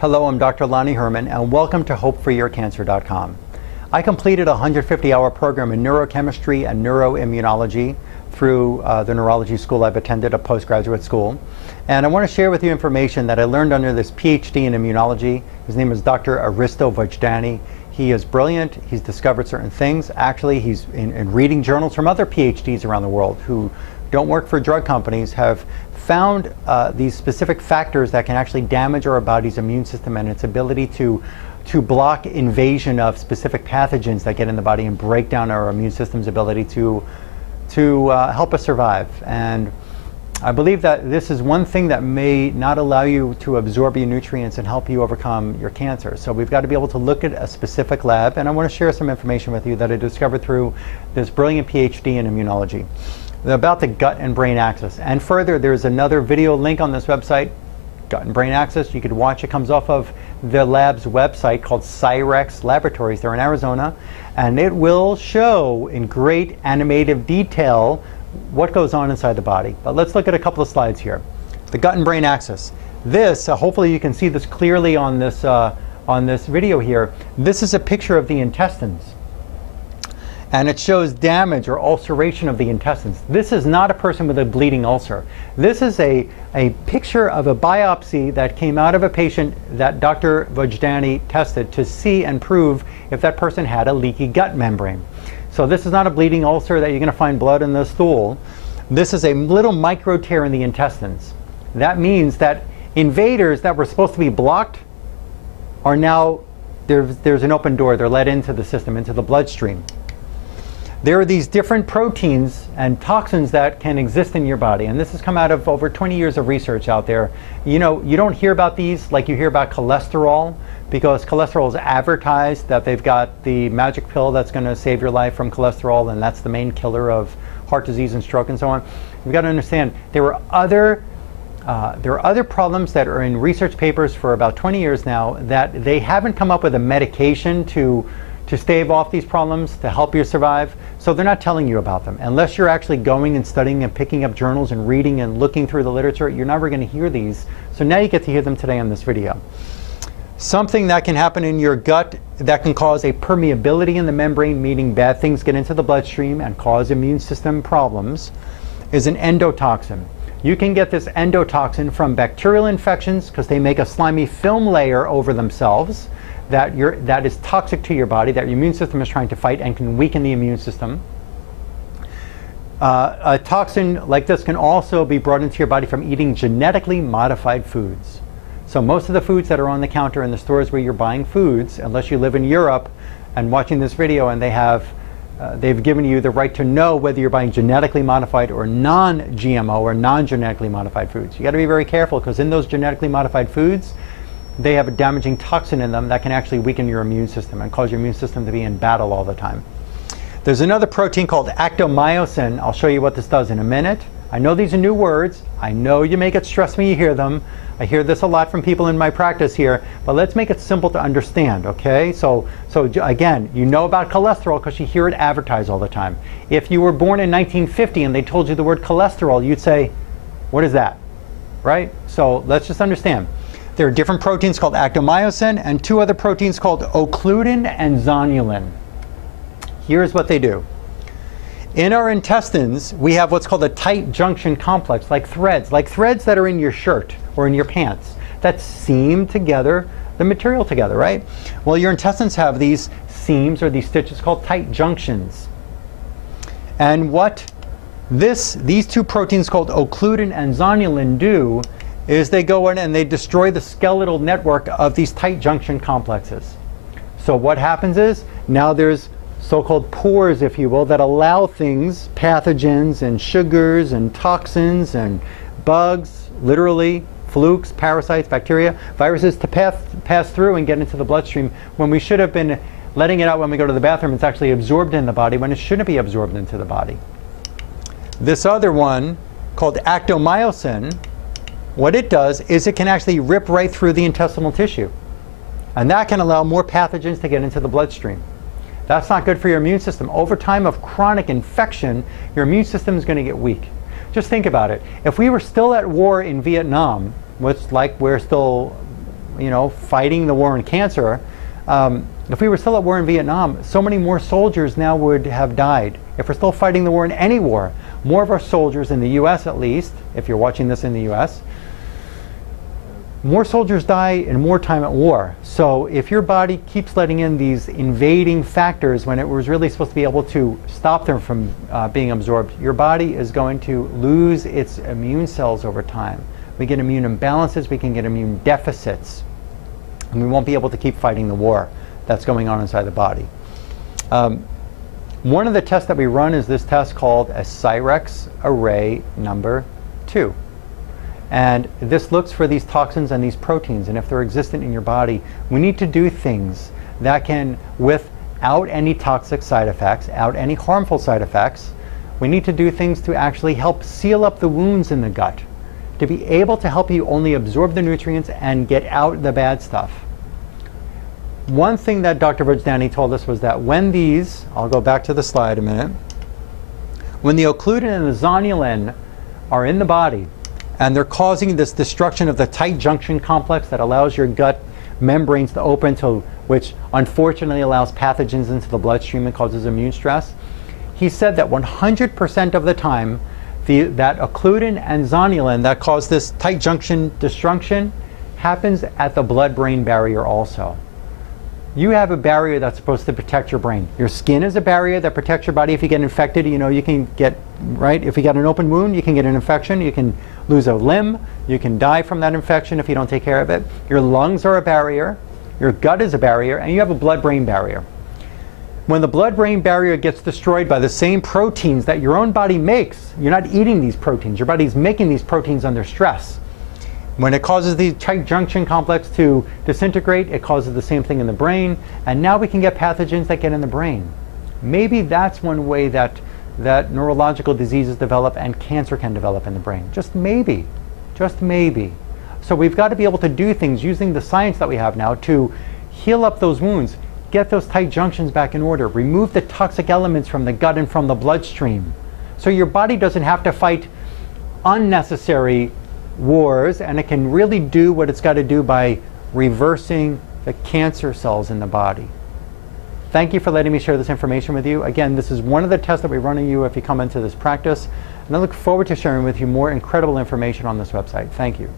Hello, I'm Dr. Lonnie Herman, and welcome to HopeForYourCancer.com. I completed a 150-hour program in neurochemistry and neuroimmunology through the neurology school I've attended, a postgraduate school. And I want to share with you information that I learned under this PhD in immunology. His name is Dr. Aristo Vojdani. He is brilliant. He's discovered certain things. Actually, he's in reading journals from other PhDs around the world who don't work for drug companies, have found these specific factors that can actually damage our body's immune system and its ability to block invasion of specific pathogens that get in the body and break down our immune system's ability to help us survive. And I believe that this is one thing that may not allow you to absorb your nutrients and help you overcome your cancer. So we've got to be able to look at a specific lab, and I want to share some information with you that I discovered through this brilliant PhD in immunology about the gut and brain axis. And further, there's another video link on this website, Gut and Brain Axis. You could watch. It comes off of the lab's website called Cyrex Laboratories. They're in Arizona, and it will show in great animative detail what goes on inside the body. But let's look at a couple of slides here. The gut and brain axis. This, hopefully you can see this clearly on this video here. This is a picture of the intestines, and it shows damage or ulceration of the intestines. This is not a person with a bleeding ulcer. This is a picture of a biopsy that came out of a patient that Dr. Vojdani tested to see and prove if that person had a leaky gut membrane. So this is not a bleeding ulcer that you're going to find blood in the stool. This is a little micro tear in the intestines. That means that invaders that were supposed to be blocked are now, there's an open door. They're let into the system, into the bloodstream. There are these different proteins and toxins that can exist in your body, and this has come out of over 20 years of research out there. You know, you don't hear about these like you hear about cholesterol, because cholesterol is advertised that they've got the magic pill that's going to save your life from cholesterol, and that's the main killer of heart disease and stroke and so on. You've got to understand there are other problems that are in research papers for about 20 years now that they haven't come up with a medication to stave off these problems, to help you survive. So they're not telling you about them. Unless you're actually going and studying and picking up journals and reading and looking through the literature, you're never going to hear these. So now you get to hear them today on this video. Something that can happen in your gut that can cause a permeability in the membrane, meaning bad things get into the bloodstream and cause immune system problems, is an endotoxin. You can get this endotoxin from bacterial infections because they make a slimy film layer over themselves that is toxic to your body, that your immune system is trying to fight and can weaken the immune system. A toxin like this can also be brought into your body from eating genetically modified foods. So most of the foods that are on the counter in the stores where you're buying foods, unless you live in Europe and watching this video and they've given you the right to know whether you're buying genetically modified or non-GMO or non-genetically modified foods. You got to be very careful, because in those genetically modified foods, they have a damaging toxin in them that can actually weaken your immune system and cause your immune system to be in battle all the time. There's another protein called actomyosin. I'll show you what this does in a minute. I know these are new words. I know you may get stressed when you hear them. I hear this a lot from people in my practice here, but let's make it simple to understand, okay? So again, you know about cholesterol because you hear it advertised all the time. If you were born in 1950 and they told you the word cholesterol, you'd say, what is that, right? So let's just understand. There are different proteins called actomyosin and two other proteins called occludin and zonulin. Here's what they do. In our intestines, we have what's called a tight junction complex, like threads that are in your shirt or in your pants that seam together the material together, right? Well, your intestines have these seams or these stitches called tight junctions. And what these two proteins called occludin and zonulin do is they go in and they destroy the skeletal network of these tight junction complexes. So what happens is now there's so-called pores, if you will, that allow things, pathogens and sugars and toxins and bugs, literally flukes, parasites, bacteria, viruses to pass through and get into the bloodstream when we should have been letting it out when we go to the bathroom. It's actually absorbed in the body when it shouldn't be absorbed into the body. This other one called actomyosin, what it does is it can actually rip right through the intestinal tissue, and that can allow more pathogens to get into the bloodstream. That's not good for your immune system. Over time of chronic infection, your immune system is going to get weak. Just think about it. If we were still at war in Vietnam, which like we're still fighting the war on cancer, if we were still at war in Vietnam, so many more soldiers now would have died. If we're still fighting the war in any war, more of our soldiers in the US at least, if you're watching this in the US, more soldiers die in more time at war. So if your body keeps letting in these invading factors when it was really supposed to be able to stop them from being absorbed, your body is going to lose its immune cells over time. We get immune imbalances, we can get immune deficits, and we won't be able to keep fighting the war that's going on inside the body. One of the tests that we run is this test called a Cyrex array number 2. And this looks for these toxins and these proteins, and if they're existent in your body, we need to do things that can, without any toxic side effects, without any harmful side effects, we need to do things to actually help seal up the wounds in the gut, to be able to help you only absorb the nutrients and get out the bad stuff. One thing that Dr. Vojdani told us was that when these, I'll go back to the slide a minute, when the occludin and the zonulin are in the body, and they're causing this destruction of the tight junction complex that allows your gut membranes to open, which unfortunately allows pathogens into the bloodstream and causes immune stress. He said that 100% of the time, that occludin and zonulin that cause this tight junction destruction happens at the blood-brain barrier also. You have a barrier that's supposed to protect your brain. Your skin is a barrier that protects your body. If you get infected, you can get, right? If you got an open wound, you can get an infection. You can lose a limb. You can die from that infection if you don't take care of it. Your lungs are a barrier. Your gut is a barrier. And you have a blood-brain barrier. When the blood-brain barrier gets destroyed by the same proteins that your own body makes, you're not eating these proteins. Your body's making these proteins under stress. When it causes the tight junction complex to disintegrate, it causes the same thing in the brain, and now we can get pathogens that get in the brain. Maybe that's one way that neurological diseases develop and cancer can develop in the brain. Just maybe. Just maybe. So we've got to be able to do things using the science that we have now to heal up those wounds, get those tight junctions back in order, remove the toxic elements from the gut and from the bloodstream. So your body doesn't have to fight unnecessary wars, and it can really do what it's got to do by reversing the cancer cells in the body. Thank you for letting me share this information with you. Again, this is one of the tests that we run on you if you come into this practice, and I look forward to sharing with you more incredible information on this website. Thank you.